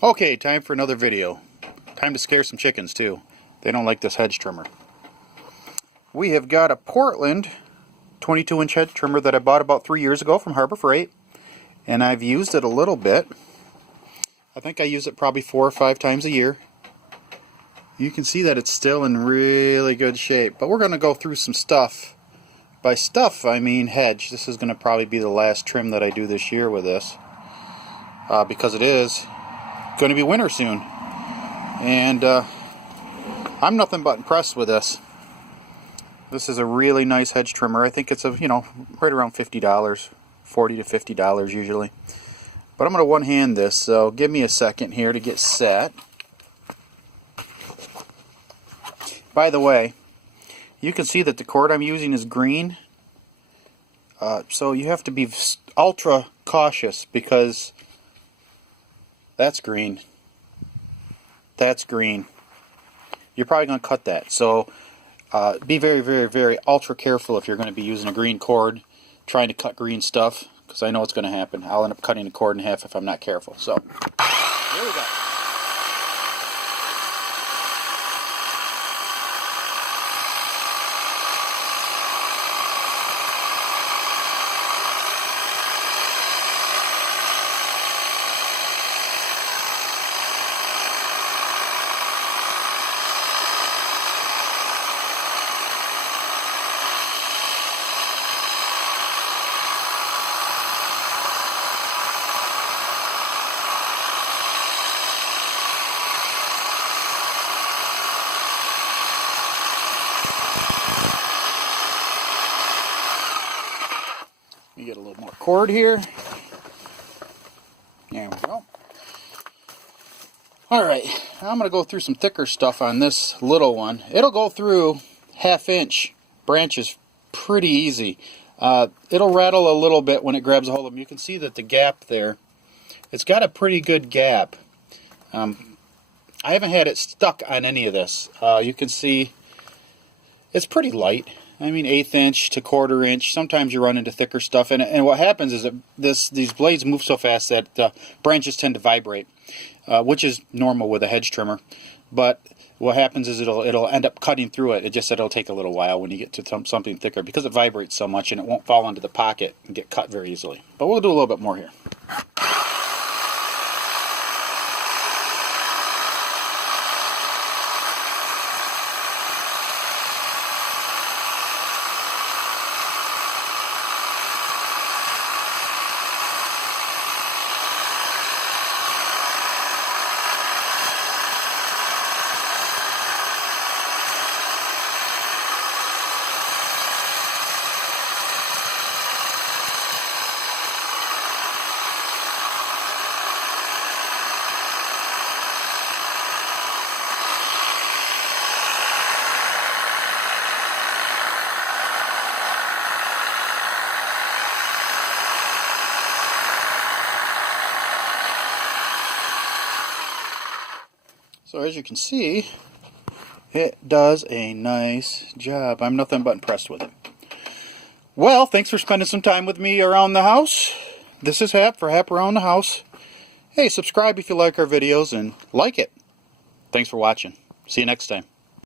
Okay, time for another video. Time to scare some chickens too. They don't like this hedge trimmer. We have got a Portland 22-inch hedge trimmer that I bought about 3 years ago from Harbor Freight, and I've used it a little bit. I think I use it probably 4 or 5 times a year. You can see that it's still in really good shape, but we're going to go through some stuff. By stuff, I mean hedge. This is going to probably be the last trim that I do this year with this, because it is going to be winter soon, and I'm nothing but impressed with this. This is a really nice hedge trimmer. I think it's right around $50, $40 to $50 usually. But I'm going to one-hand this, so give me a second here to get set. By the way, you can see that the cord I'm using is green, so you have to be ultra cautious because that's green. That's green. You're probably going to cut that. So be very, very, very ultra careful if you're going to be using a green cord trying to cut green stuff, because I know it's going to happen. I'll end up cutting the cord in half if I'm not careful. So here we go. Let me get a little more cord here. There we go. Alright, I'm going to go through some thicker stuff on this little one. It'll go through 1/2 inch branches pretty easy. It'll rattle a little bit when it grabs a hold of them. You can see that the gap there, it's got a pretty good gap. I haven't had it stuck on any of this. You can see it's pretty light. I mean, 1/8 inch to 1/4 inch. Sometimes you run into thicker stuff, and what happens is that these blades move so fast that branches tend to vibrate, which is normal with a hedge trimmer. But what happens is it'll end up cutting through it. It just it'll take a little while when you get to something thicker because it vibrates so much, and it won't fall into the pocket and get cut very easily. But we'll do a little bit more here. So as you can see, it does a nice job. I'm nothing but impressed with it. Well, thanks for spending some time with me around the house. This is Hap for Hap Around the House. Hey, subscribe if you like our videos and like it. Thanks for watching. See you next time.